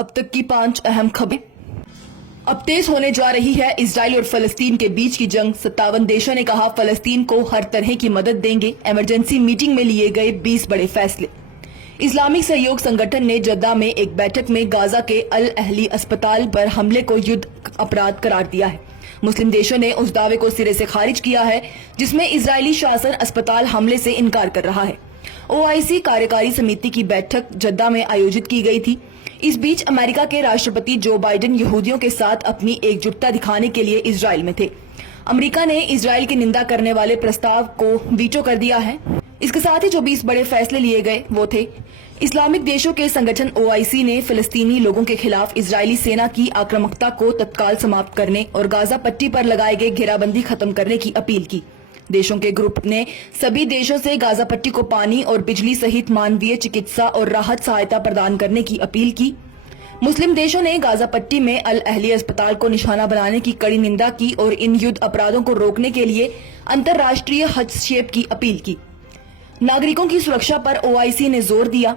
अब तक की 5 अहम खबरें। अब तेज होने जा रही है इजराइल और फलस्तीन के बीच की जंग। 57 देशों ने कहा फलस्तीन को हर तरह की मदद देंगे। इमरजेंसी मीटिंग में लिए गए 20 बड़े फैसले। इस्लामिक सहयोग संगठन ने जद्दा में एक बैठक में गाजा के अल अहली अस्पताल पर हमले को युद्ध अपराध करार दिया है। मुस्लिम देशों ने उस दावे को सिरे से खारिज किया है जिसमें इजरायली शासन अस्पताल हमले से इनकार कर रहा है। ओआईसी कार्यकारी समिति की बैठक जद्दा में आयोजित की गई थी। इस बीच अमेरिका के राष्ट्रपति जो बाइडेन यहूदियों के साथ अपनी एकजुटता दिखाने के लिए इजराइल में थे। अमेरिका ने इजराइल की निंदा करने वाले प्रस्ताव को वीटो कर दिया है। इसके साथ ही जो 20 बड़े फैसले लिए गए वो थे। इस्लामिक देशों के संगठन ओआईसी ने फिलिस्तीनी लोगों के खिलाफ इजरायली सेना की आक्रामकता को तत्काल समाप्त करने और गाजा पट्टी पर लगाए गए घेराबंदी खत्म करने की अपील की। देशों के ग्रुप ने सभी देशों से गाजा पट्टी को पानी और बिजली सहित मानवीय चिकित्सा और राहत सहायता प्रदान करने की अपील की। मुस्लिम देशों ने गाजा पट्टी में अल अहली अस्पताल को निशाना बनाने की कड़ी निंदा की और इन युद्ध अपराधों को रोकने के लिए अंतर्राष्ट्रीय हस्तक्षेप की अपील की। नागरिकों की सुरक्षा पर ओआईसी ने जोर दिया।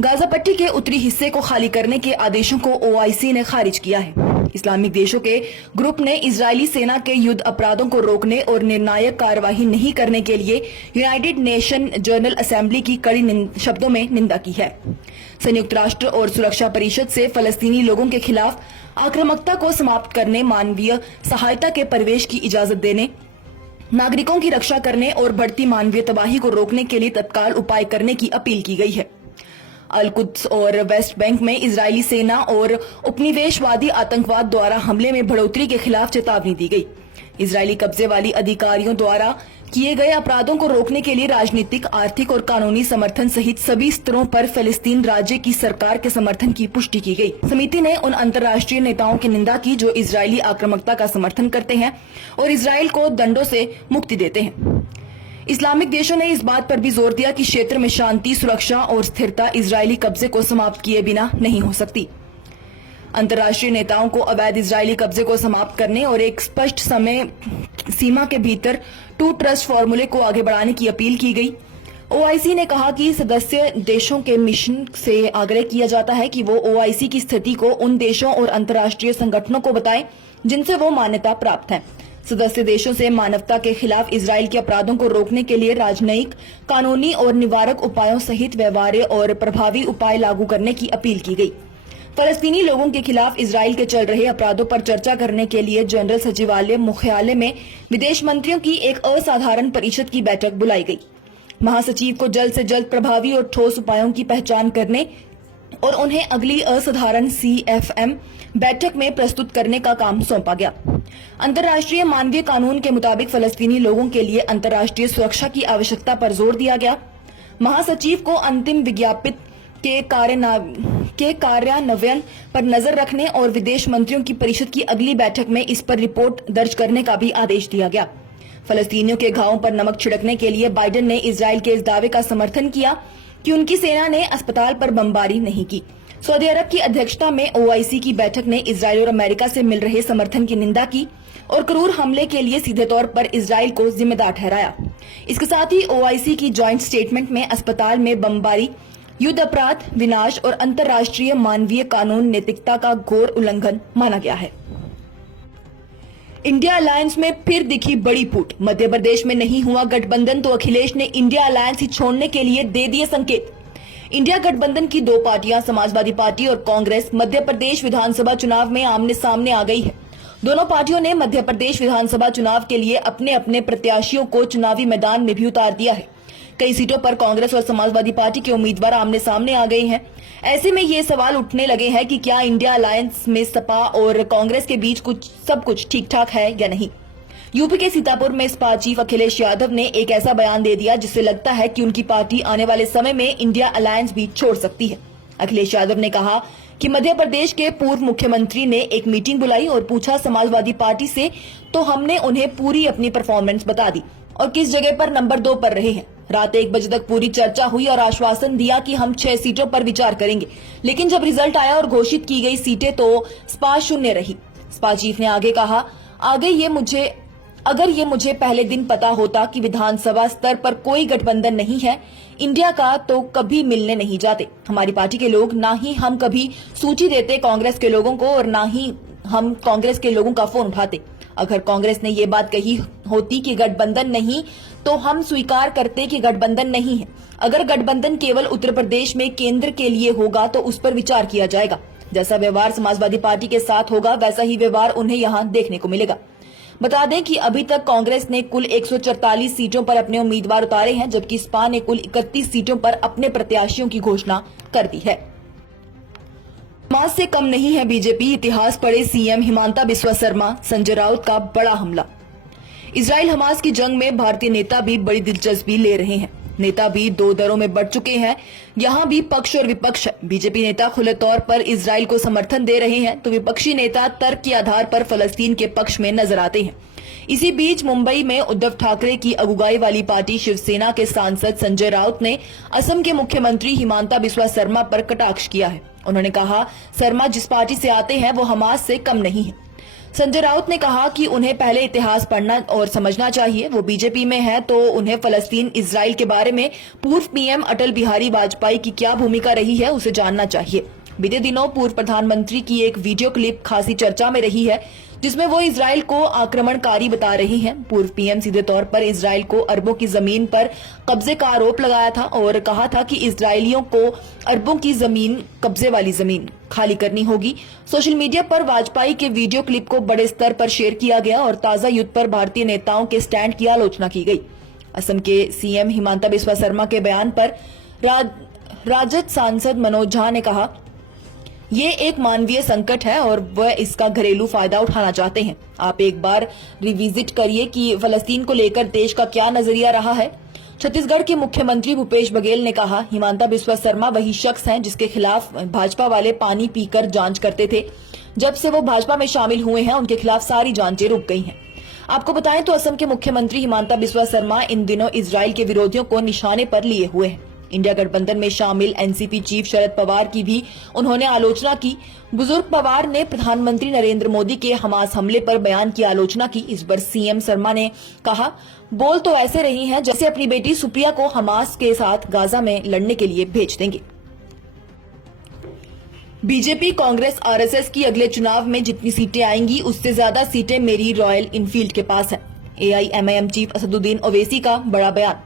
गाजा पट्टी के उत्तरी हिस्से को खाली करने के आदेशों को ओआईसी ने खारिज किया है। इस्लामिक देशों के ग्रुप ने इजरायली सेना के युद्ध अपराधों को रोकने और निर्णायक कार्यवाही नहीं करने के लिए यूनाइटेड नेशन जनरल असेंबली की कड़ी शब्दों में निंदा की है। संयुक्त राष्ट्र और सुरक्षा परिषद से फलस्तीनी लोगों के खिलाफ आक्रामकता को समाप्त करने, मानवीय सहायता के प्रवेश की इजाजत देने, नागरिकों की रक्षा करने और बढ़ती मानवीय तबाही को रोकने के लिए तत्काल उपाय करने की अपील की गई है। अल कुद्स और वेस्ट बैंक में इजरायली सेना और उपनिवेशवादी आतंकवाद द्वारा हमले में बढ़ोतरी के खिलाफ चेतावनी दी गई। इजरायली कब्जे वाली अधिकारियों द्वारा किए गए अपराधों को रोकने के लिए राजनीतिक, आर्थिक और कानूनी समर्थन सहित सभी स्तरों पर फिलिस्तीन राज्य की सरकार के समर्थन की पुष्टि की गई। समिति ने उन अंतर्राष्ट्रीय नेताओं की निंदा की जो इजरायली आक्रामकता का समर्थन करते हैं और इजराइल को दंडों से मुक्ति देते हैं। इस्लामिक देशों ने इस बात पर भी जोर दिया कि क्षेत्र में शांति, सुरक्षा और स्थिरता इजरायली कब्जे को समाप्त किए बिना नहीं हो सकती। अंतर्राष्ट्रीय नेताओं को अवैध इजरायली कब्जे को समाप्त करने और एक स्पष्ट समय सीमा के भीतर टू ट्रस्ट फॉर्मूले को आगे बढ़ाने की अपील की गई। ओआईसी ने कहा कि सदस्य देशों के मिशन से आग्रह किया जाता है कि वो ओआईसी की स्थिति को उन देशों और अंतर्राष्ट्रीय संगठनों को बताएं जिनसे वो मान्यता प्राप्त है। सदस्य देशों से मानवता के खिलाफ इजराइल के अपराधों को रोकने के लिए राजनयिक, कानूनी और निवारक उपायों सहित व्यवहार्य और प्रभावी उपाय लागू करने की अपील की गई। फलस्तीनी लोगों के खिलाफ इजराइल के चल रहे अपराधों पर चर्चा करने के लिए जनरल सचिवालय मुख्यालय में विदेश मंत्रियों की एक असाधारण परिषद की बैठक बुलाई गई। महासचिव को जल्द से जल्द प्रभावी और ठोस उपायों की पहचान करने और उन्हें अगली असाधारण CFM बैठक में प्रस्तुत करने का काम सौंपा गया। अंतर्राष्ट्रीय मानवीय कानून के मुताबिक फलस्तीनी लोगों के लिए अंतर्राष्ट्रीय सुरक्षा की आवश्यकता पर जोर दिया गया। महासचिव को अंतिम विज्ञापित के कार्यान्वयन पर नजर रखने और विदेश मंत्रियों की परिषद की अगली बैठक में इस पर रिपोर्ट दर्ज करने का भी आदेश दिया गया। फलस्तीनियों के घावों पर नमक छिड़कने के लिए बाइडेन ने इजराइल के इस दावे का समर्थन किया कि उनकी सेना ने अस्पताल पर बमबारी नहीं की। सऊदी अरब की अध्यक्षता में ओआईसी की बैठक ने इजराइल और अमेरिका से मिल रहे समर्थन की निंदा की और क्रूर हमले के लिए सीधे तौर पर इजराइल को जिम्मेदार ठहराया। इसके साथ ही ओआईसी की जॉइंट स्टेटमेंट में अस्पताल में बमबारी युद्ध अपराध, विनाश और अंतर्राष्ट्रीय मानवीय कानून नैतिकता का घोर उल्लंघन माना गया है। इंडिया अलायंस में फिर दिखी बड़ी फूट। मध्य प्रदेश में नहीं हुआ गठबंधन तो अखिलेश ने इंडिया अलायंस ही छोड़ने के लिए दे दिए संकेत। इंडिया गठबंधन की 2 पार्टियां समाजवादी पार्टी और कांग्रेस मध्य प्रदेश विधानसभा चुनाव में आमने सामने आ गई है। दोनों पार्टियों ने मध्य प्रदेश विधानसभा चुनाव के लिए अपने अपने प्रत्याशियों को चुनावी मैदान में भी उतार दिया है। कई सीटों पर कांग्रेस और समाजवादी पार्टी के उम्मीदवार आमने सामने आ गए हैं। ऐसे में ये सवाल उठने लगे हैं कि क्या इंडिया अलायंस में सपा और कांग्रेस के बीच सब कुछ ठीक ठाक है या नहीं। यूपी के सीतापुर में सपा चीफ अखिलेश यादव ने एक ऐसा बयान दे दिया जिससे लगता है कि उनकी पार्टी आने वाले समय में इंडिया अलायंस भी छोड़ सकती है। अखिलेश यादव ने कहा कि मध्य प्रदेश के पूर्व मुख्यमंत्री ने एक मीटिंग बुलाई और पूछा समाजवादी पार्टी से, तो हमने उन्हें पूरी अपनी परफॉर्मेंस बता दी और किस जगह पर नंबर 2 पर रहे हैं। रात 1 बजे तक पूरी चर्चा हुई और आश्वासन दिया कि हम 6 सीटों पर विचार करेंगे, लेकिन जब रिजल्ट आया और घोषित की गई सीटें तो सपा 0 रही। सपा चीफ ने आगे कहा, आगे ये मुझे अगर ये मुझे पहले दिन पता होता कि विधानसभा स्तर पर कोई गठबंधन नहीं है इंडिया का, तो कभी मिलने नहीं जाते। हमारी पार्टी के लोग, ना ही हम कभी सूची देते कांग्रेस के लोगों को और ना ही हम कांग्रेस के लोगों का फोन उठाते। अगर कांग्रेस ने ये बात कही होती कि गठबंधन नहीं, तो हम स्वीकार करते कि गठबंधन नहीं है। अगर गठबंधन केवल उत्तर प्रदेश में केंद्र के लिए होगा तो उस पर विचार किया जाएगा। जैसा व्यवहार समाजवादी पार्टी के साथ होगा वैसा ही व्यवहार उन्हें यहाँ देखने को मिलेगा। बता दें कि अभी तक कांग्रेस ने कुल 144 सीटों पर अपने उम्मीदवार उतारे हैं, जबकि सपा ने कुल 31 सीटों पर अपने प्रत्याशियों की घोषणा कर दी है। समाज से कम नहीं है बीजेपी, इतिहास पढ़े सीएम हिमांता बिस्वा शर्मा, संजय राउत का बड़ा हमला। इजराइल हमास की जंग में भारतीय नेता भी बड़ी दिलचस्पी ले रहे हैं। नेता भी दो दरों में बढ़ चुके हैं। यहाँ भी पक्ष और विपक्ष है। बीजेपी नेता खुले तौर पर इजराइल को समर्थन दे रहे हैं, तो विपक्षी नेता तर्क के आधार पर फलस्तीन के पक्ष में नजर आते हैं। इसी बीच मुंबई में उद्धव ठाकरे की अगुवाई वाली पार्टी शिवसेना के सांसद संजय राउत ने असम के मुख्यमंत्री हिमांता बिस्वा शर्मा पर कटाक्ष किया है। उन्होंने कहा, शर्मा जिस पार्टी से आते हैं वो हमास से कम नहीं है। संजय राउत ने कहा कि उन्हें पहले इतिहास पढ़ना और समझना चाहिए। वो बीजेपी में है तो उन्हें फलस्तीन इजराइल के बारे में पूर्व पीएम अटल बिहारी वाजपेयी की क्या भूमिका रही है उसे जानना चाहिए। बीते दिनों पूर्व प्रधानमंत्री की एक वीडियो क्लिप खासी चर्चा में रही है, जिसमें वो इजराइल को आक्रमणकारी बता रही हैं। पूर्व पीएम सीधे तौर पर इजराइल को अरबों की जमीन पर कब्जे का आरोप लगाया था और कहा था कि इजरायलियों को अरबों की जमीन, कब्जे वाली जमीन खाली करनी होगी। सोशल मीडिया पर वाजपेयी के वीडियो क्लिप को बड़े स्तर पर शेयर किया गया और ताजा युद्ध पर भारतीय नेताओं के स्टैंड की आलोचना की गई। असम के सीएम हिमांता बिस्वा शर्मा के बयान पर राजद सांसद मनोज झा ने कहा, ये एक मानवीय संकट है और वह इसका घरेलू फायदा उठाना चाहते हैं। आप एक बार रिविजिट करिए कि फलस्तीन को लेकर देश का क्या नजरिया रहा है। छत्तीसगढ़ के मुख्यमंत्री भूपेश बघेल ने कहा, हिमांता बिस्वा शर्मा वही शख्स हैं जिसके खिलाफ भाजपा वाले पानी पीकर जांच करते थे। जब से वो भाजपा में शामिल हुए हैं उनके खिलाफ सारी जांचें रुक गई हैं। आपको बताएं तो असम के मुख्यमंत्री हिमांता बिस्वा शर्मा इन दिनों इजराइल के विरोधियों को निशाने पर लिए हुए हैं। इंडिया गठबंधन में शामिल एनसीपी चीफ शरद पवार की भी उन्होंने आलोचना की। बुजुर्ग पवार ने प्रधानमंत्री नरेंद्र मोदी के हमास हमले पर बयान की आलोचना की। इस पर सीएम शर्मा ने कहा, बोल तो ऐसे रही हैं जैसे अपनी बेटी सुप्रिया को हमास के साथ गाजा में लड़ने के लिए भेज देंगे। बीजेपी, कांग्रेस, आरएसएस की अगले चुनाव में जितनी सीटें आएंगी उससे ज्यादा सीटें मेरी रॉयल इनफील्ड के पास है। एआईएमआईएम चीफ असदुद्दीन ओवैसी का बड़ा बयान।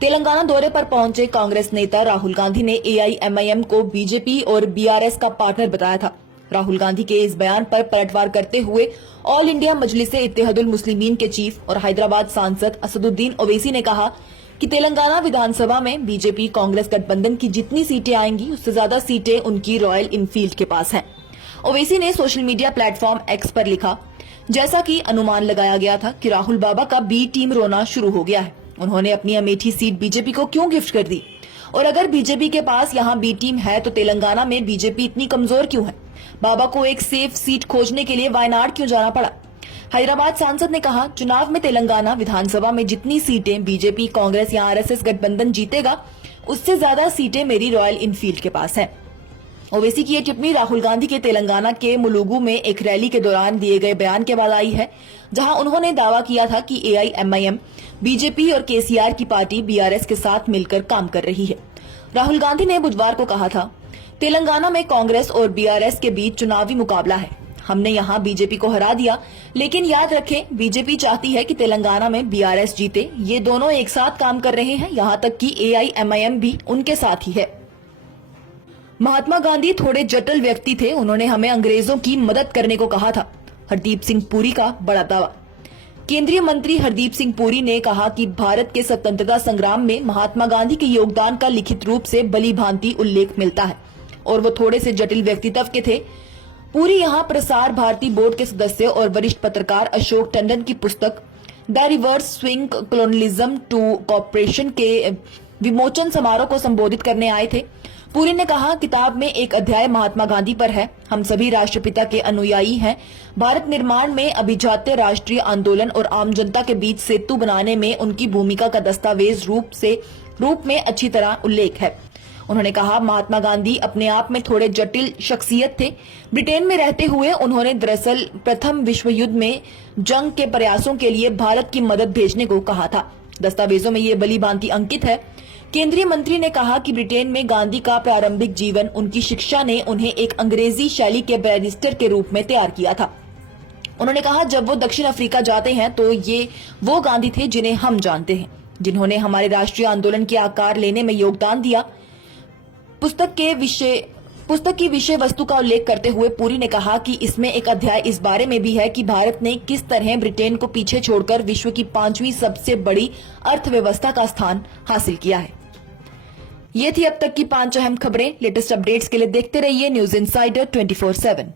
तेलंगाना दौरे पर पहुंचे कांग्रेस नेता राहुल गांधी ने एआईएमआईएम को बीजेपी और बीआरएस का पार्टनर बताया था। राहुल गांधी के इस बयान पर पलटवार करते हुए ऑल इंडिया मजलिस इत्तेहादुल मुस्लिमीन के चीफ और हैदराबाद सांसद असदुद्दीन ओवैसी ने कहा कि तेलंगाना विधानसभा में बीजेपी कांग्रेस गठबंधन की जितनी सीटें आएंगी उससे ज्यादा सीटें उनकी रॉयल इनफील्ड के पास हैं। ओवैसी ने सोशल मीडिया प्लेटफॉर्म एक्स पर लिखा, जैसा कि अनुमान लगाया गया था कि राहुल बाबा का बी टीम रोना शुरू हो गया है। उन्होंने अपनी अमेठी सीट बीजेपी को क्यों गिफ्ट कर दी, और अगर बीजेपी के पास यहाँ बी टीम है तो तेलंगाना में बीजेपी इतनी कमजोर क्यों है। बाबा को एक सेफ सीट खोजने के लिए वायनाड क्यों जाना पड़ा। हैदराबाद सांसद ने कहा, चुनाव में तेलंगाना विधानसभा में जितनी सीटें बीजेपी, कांग्रेस या आरएसएस गठबंधन जीतेगा उससे ज्यादा सीटें मेरी रॉयल इनफील्ड के पास है। ओवैसी की ये टिप्पणी राहुल गांधी के तेलंगाना के मुलुगु में एक रैली के दौरान दिए गए बयान के बाद आई है, जहां उन्होंने दावा किया था कि एआईएमआईएम बीजेपी और केसीआर की पार्टी बीआरएस के साथ मिलकर काम कर रही है। राहुल गांधी ने बुधवार को कहा था, तेलंगाना में कांग्रेस और बीआरएस के बीच चुनावी मुकाबला है। हमने यहां बीजेपी को हरा दिया, लेकिन याद रखें बीजेपी चाहती है कि तेलंगाना में बीआरएस जीते। ये दोनों एक साथ काम कर रहे हैं, यहां तक कि एआईएमआईएम भी उनके साथ ही है। महात्मा गांधी थोड़े जटिल व्यक्ति थे, उन्होंने हमें अंग्रेजों की मदद करने को कहा था। हरदीप सिंह पुरी का बड़ा दावा। केंद्रीय मंत्री हरदीप सिंह पुरी ने कहा कि भारत के स्वतंत्रता संग्राम में महात्मा गांधी के योगदान का लिखित रूप से भली भांति उल्लेख मिलता है और वो थोड़े से जटिल व्यक्तित्व के थे। पुरी यहाँ प्रसार भारती बोर्ड के सदस्य और वरिष्ठ पत्रकार अशोक टंडन की पुस्तक the reverse swing colonialism to cooperation के विमोचन समारोह को संबोधित करने आए थे। पुरी ने कहा, किताब में एक अध्याय महात्मा गांधी पर है। हम सभी राष्ट्रपिता के अनुयायी हैं। भारत निर्माण में अभिजात्य राष्ट्रीय आंदोलन और आम जनता के बीच सेतु बनाने में उनकी भूमिका का दस्तावेज रूप में अच्छी तरह उल्लेख है। उन्होंने कहा, महात्मा गांधी अपने आप में थोड़े जटिल शख्सियत थे। ब्रिटेन में रहते हुए उन्होंने दरअसल प्रथम विश्व युद्ध में जंग के प्रयासों के लिए भारत की मदद भेजने को कहा था। दस्तावेजों में ये भली भांति अंकित है। केंद्रीय मंत्री ने कहा कि ब्रिटेन में गांधी का प्रारंभिक जीवन, उनकी शिक्षा ने उन्हें एक अंग्रेजी शैली के बैरिस्टर के रूप में तैयार किया था। उन्होंने कहा, जब वो दक्षिण अफ्रीका जाते हैं तो ये वो गांधी थे जिन्हें हम जानते हैं, जिन्होंने हमारे राष्ट्रीय आंदोलन के आकार लेने में योगदान दिया। पुस्तक की विषय वस्तु का उल्लेख करते हुए पुरी ने कहा कि इसमें एक अध्याय इस बारे में भी है कि भारत ने किस तरह ब्रिटेन को पीछे छोड़कर विश्व की 5वीं सबसे बड़ी अर्थव्यवस्था का स्थान हासिल किया है। ये थी अब तक की 5 अहम खबरें। लेटेस्ट अपडेट्स के लिए देखते रहिए न्यूज इनसाइडर 24/7।